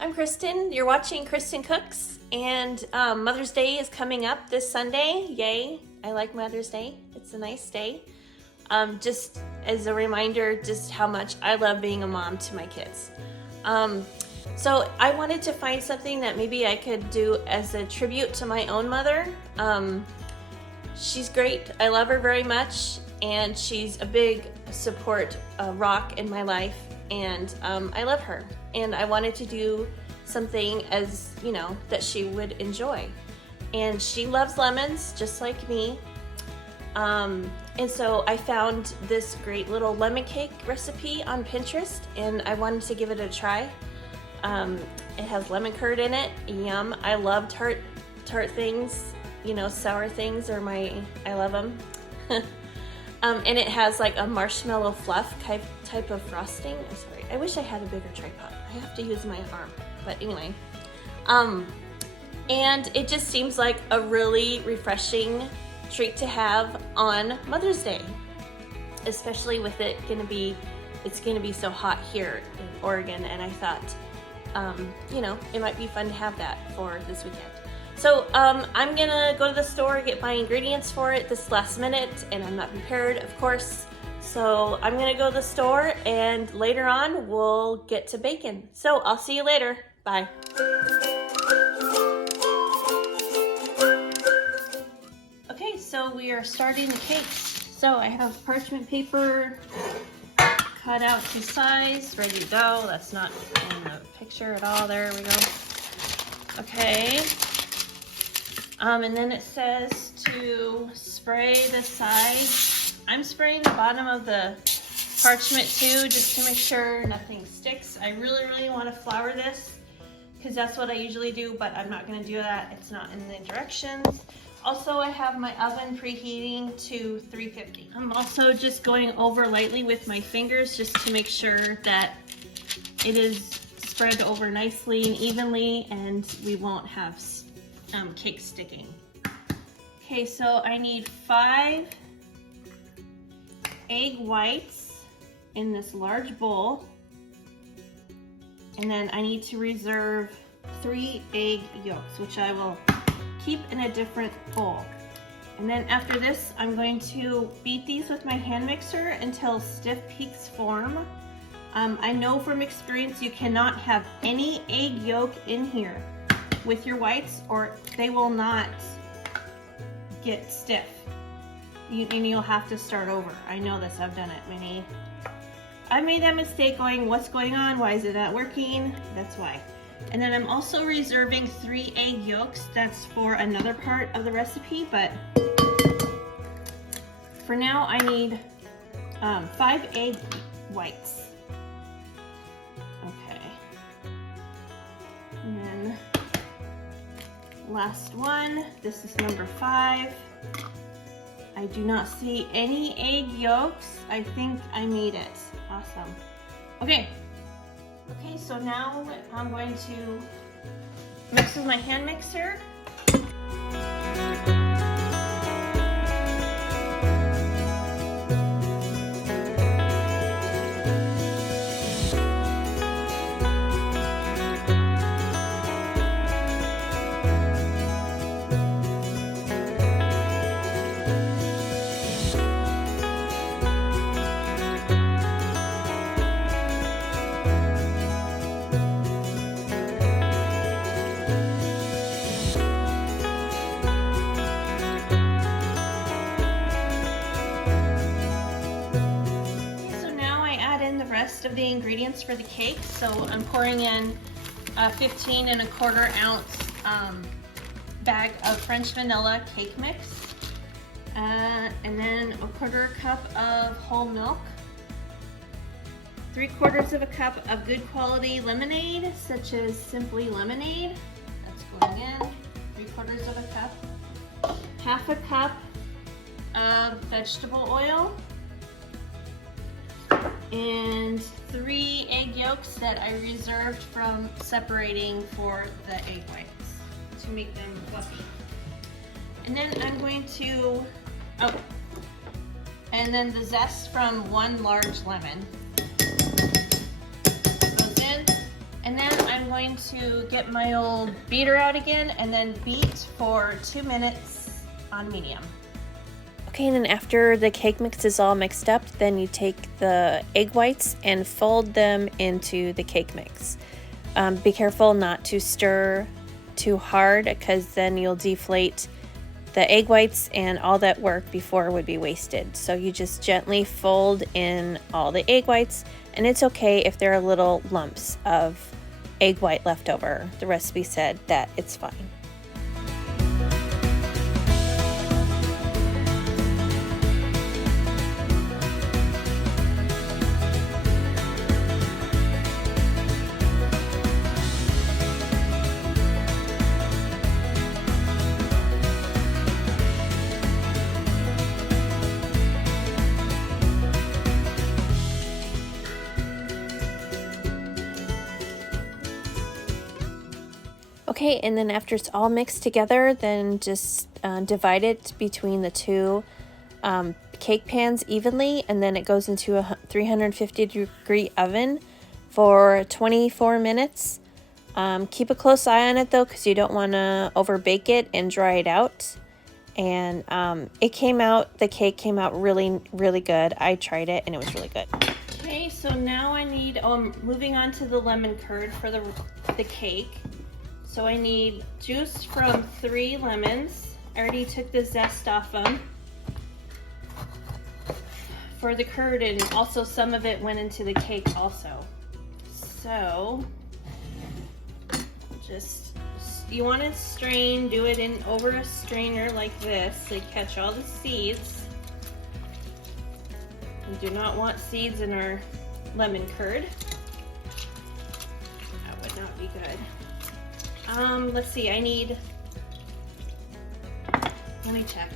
I'm Kristen. You're watching Kristincooks, and Mother's Day is coming up this Sunday. Yay! I like Mother's Day. It's a nice day. Just as a reminder, just how much I love being a mom to my kids. So I wanted to find something that maybe I could do as a tribute to my own mother. She's great. I love her very much, and she's a big support rock in my life, and I love her. And I wanted to do something as, you know, that she would enjoy. And she loves lemons just like me. And so I found this great little lemon cake recipe on Pinterest, and I wanted to give it a try. It has lemon curd in it. Yum. I love tart things, you know, sour things are I love them. And it has like a marshmallow fluff type of frosting. I'm sorry, I wish I had a bigger tripod. I have to use my arm, but anyway. And it just seems like a really refreshing treat to have on Mother's Day, especially with it's gonna be so hot here in Oregon, and I thought, you know, it might be fun to have that for this weekend. So I'm gonna go to the store, get my ingredients for it this last minute, and I'm not prepared, of course. So I'm gonna go to the store, and later on we'll get to baking. So I'll see you later. Bye. Okay, so we are starting the cakes. So I have parchment paper cut out to size, ready to go. That's not in the picture at all. There we go. Okay. And then it says to spray the sides. I'm spraying the bottom of the parchment too, just to make sure nothing sticks. I really, really want to flour this because that's what I usually do, but I'm not going to do that. It's not in the directions. Also, I have my oven preheating to 350. I'm also just going over lightly with my fingers just to make sure that it is spread over nicely and evenly, and we won't have cake sticking. Okay, so I need 5 egg whites in this large bowl, and then I need to reserve 3 egg yolks, which I will keep in a different bowl. And then after this, I'm going to beat these with my hand mixer until stiff peaks form. I know from experience you cannot have any egg yolk in here with your whites, or they will not get stiff. And you'll have to start over. I know this, I've done it I made that mistake going, what's going on? Why is it not working? That's why. And then I'm also reserving 3 egg yolks. That's for another part of the recipe, but for now I need 5 egg whites. Okay. And then last one, this is number 5. I do not see any egg yolks. I think I made it. Awesome. Okay, so now I'm going to mix with my hand mixer. Of the ingredients for the cake. So I'm pouring in a 15 1/4 ounce bag of French vanilla cake mix, and then 1/4 cup of whole milk, 3/4 of a cup of good quality lemonade, such as Simply Lemonade. That's going in. 3/4 of a cup, 1/2 cup of vegetable oil, and 3 egg yolks that I reserved from separating for the egg whites to make them fluffy. And then I'm going to, and then the zest from 1 large lemon goes in. And then I'm going going to get my old beater out again and then beat for 2 minutes on medium. Okay, and then after the cake mix is all mixed up, then you take the egg whites and fold them into the cake mix. Be careful not to stir too hard, because then you'll deflate the egg whites and all that work before would be wasted. So you just gently fold in all the egg whites, and it's okay if there are little lumps of egg white left over. The recipe said that it's fine. Okay, and then after it's all mixed together, then just divide it between the two cake pans evenly, and then it goes into a 350-degree oven for 24 minutes. Keep a close eye on it though, because you don't want to over bake it and dry it out. And the cake came out really, really good. I tried it and it was really good. Okay, so now I need, moving on to the lemon curd for the cake. So I need juice from 3 lemons. I already took the zest off them for the curd, and also some of it went into the cake also. So you want to strain, do it in over a strainer like this so you catch all the seeds. We do not want seeds in our lemon curd. That would not be good. Let's see, let me check.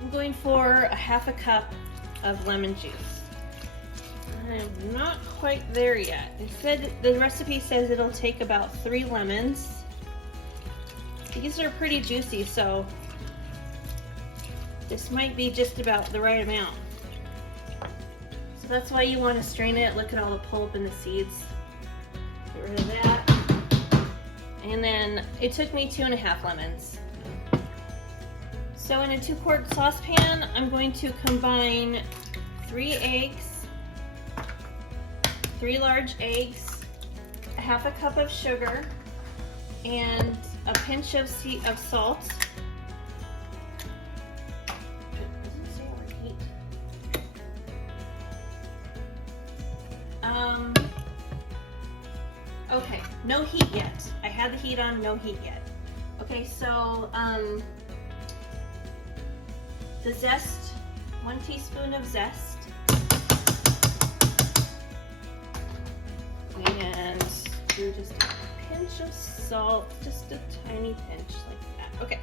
I'm going for a 1/2 cup of lemon juice. I'm not quite there yet. The recipe says it'll take about 3 lemons. These are pretty juicy, so this might be just about the right amount. So that's why you want to strain it. Look at all the pulp and the seeds. Get rid of that. And then it took me 2.5 lemons. So in a 2-quart saucepan, I'm going to combine 3 eggs, 3 large eggs, a 1/2 cup of sugar, and a pinch of salt. Okay, no heat yet. I had the heat on, no heat yet. Okay, so the zest, 1 teaspoon of zest, and do just a pinch of salt, just a tiny pinch like that. Okay.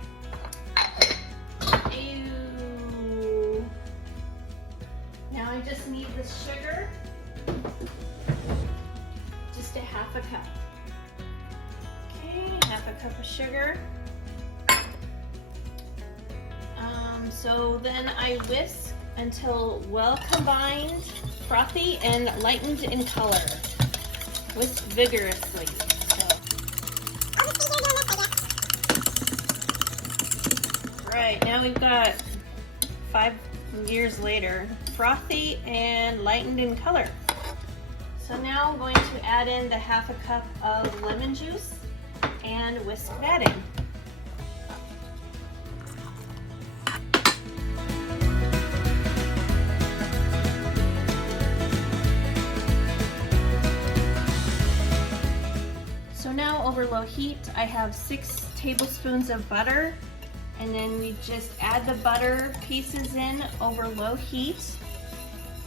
Ew. Now I just need the sugar. Just a 1/2 cup. Okay, 1/2 cup of sugar. So then I whisk until well combined, frothy, and lightened in color. Whisk vigorously. Right, now we've got 5 years later, frothy and lightened in color. So now I'm going to add in the 1/2 cup of lemon juice and whisk that in. So now over low heat, I have 6 tablespoons of butter, and then we just add the butter pieces in over low heat,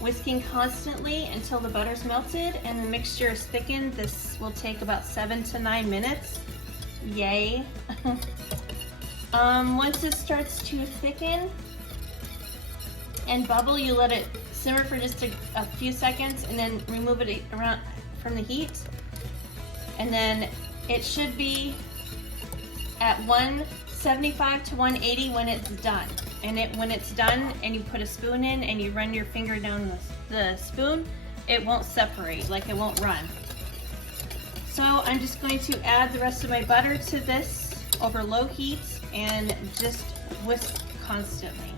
whisking constantly until the butter's melted and the mixture is thickened. This will take about 7 to 9 minutes. Yay. Once it starts to thicken and bubble, you let it simmer for just a few seconds and then remove it around from the heat. And then it should be at 175 to 180 when it's done. And when it's done and you put a spoon in and you run your finger down the spoon, it won't separate, like it won't run. So I'm just going to add the rest of my butter to this over low heat and just whisk constantly.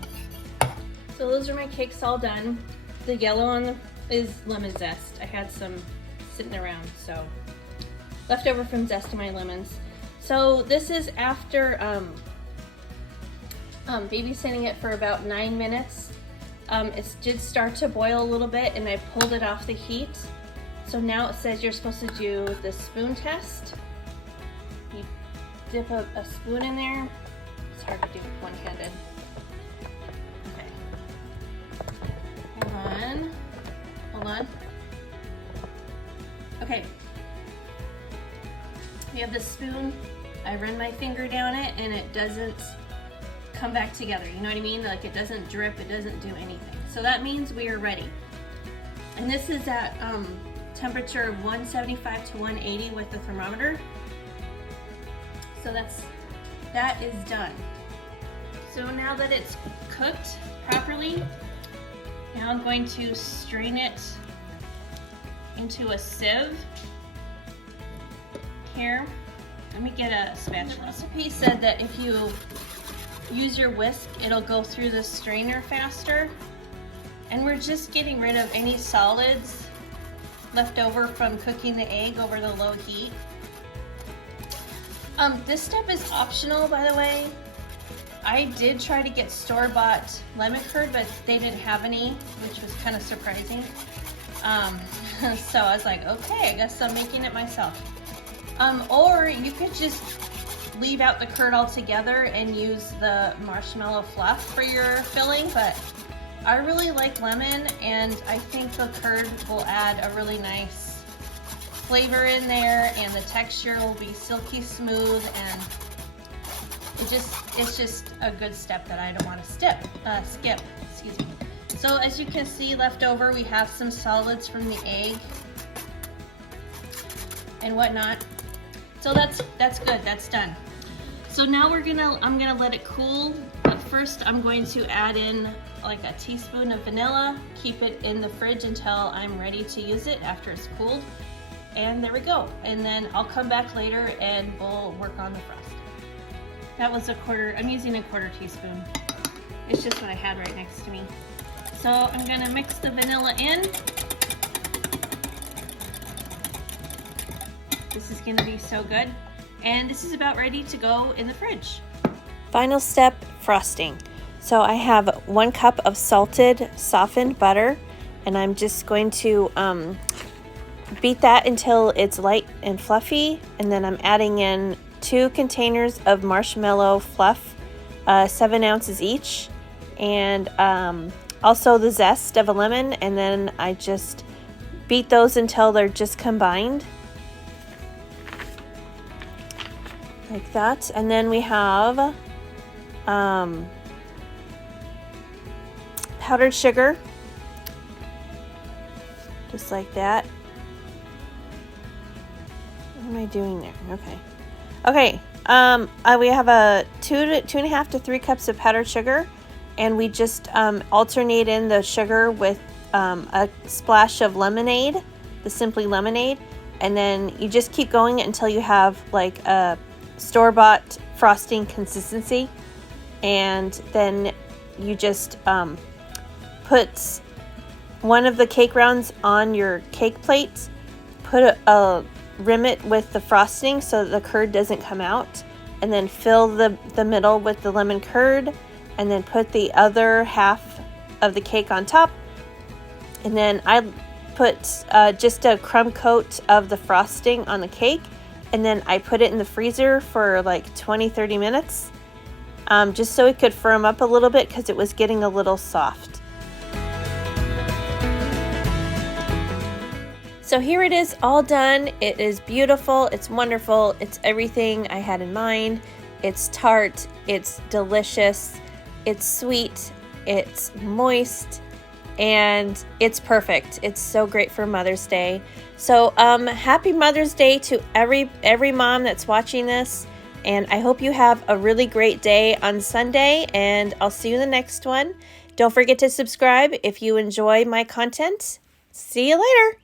So those are my cakes all done. The yellow on is lemon zest. I had some sitting around, so leftover from zesting my lemons. So this is after babysitting it for about 9 minutes. It did start to boil a little bit and I pulled it off the heat. So now it says you're supposed to do the spoon test. You dip a spoon in there. It's hard to do one-handed. Okay. Hold on. Okay. You have this spoon. I run my finger down it and it doesn't come back together. You know what I mean? Like it doesn't drip, it doesn't do anything. So that means we are ready. And this is at temperature of 175 to 180 with the thermometer. So that is done. So now that it's cooked properly, now I'm going to strain it into a sieve. Here, let me get a spatula. The recipe said that if you use your whisk, it'll go through the strainer faster. And we're just getting rid of any solids left over from cooking the egg over the low heat. This step is optional, by the way. I did try to get store-bought lemon curd, but they didn't have any, which was kind of surprising. So I was like, okay, I guess I'm making it myself. Or you could just leave out the curd altogether and use the marshmallow fluff for your filling, but I really like lemon and I think the curd will add a really nice flavor in there and the texture will be silky smooth and it's just a good step that I don't want to skip. Excuse me. So as you can see left over, we have some solids from the egg and whatnot. So that's good, that's done. So now I'm gonna let it cool, but first I'm going to add in like a teaspoon of vanilla, keep it in the fridge until I'm ready to use it after it's cooled. And there we go. And then I'll come back later and we'll work on the frosting. That was I'm using a 1/4 teaspoon. It's just what I had right next to me. So I'm gonna mix the vanilla in. This is gonna be so good. And this is about ready to go in the fridge. Final step, frosting. So I have 1 cup of salted, softened butter, and I'm just going to beat that until it's light and fluffy, and then I'm adding in 2 containers of marshmallow fluff, 7 ounces each, and also the zest of a lemon, and then I just beat those until they're just combined. Like that. And then we have powdered sugar, just like that. What am I doing there? Okay. We have a 2.5 to 3 cups of powdered sugar, and we just alternate in the sugar with a splash of lemonade, the Simply Lemonade, and then you just keep going until you have like a store-bought frosting consistency, and then you just put one of the cake rounds on your cake plate, rim it with the frosting so that the curd doesn't come out, and then fill the middle with the lemon curd, and then put the other half of the cake on top, and then I put just a crumb coat of the frosting on the cake, and then I put it in the freezer for like 20-30 minutes, just so it could firm up a little bit because it was getting a little soft. So here it is, all done. It is beautiful, it's wonderful, it's everything I had in mind. It's tart, it's delicious, it's sweet, it's moist, and it's perfect. It's so great for Mother's Day. So happy Mother's Day to every mom that's watching this, and I hope you have a really great day on Sunday, and I'll see you in the next one. Don't forget to subscribe if you enjoy my content. See you later.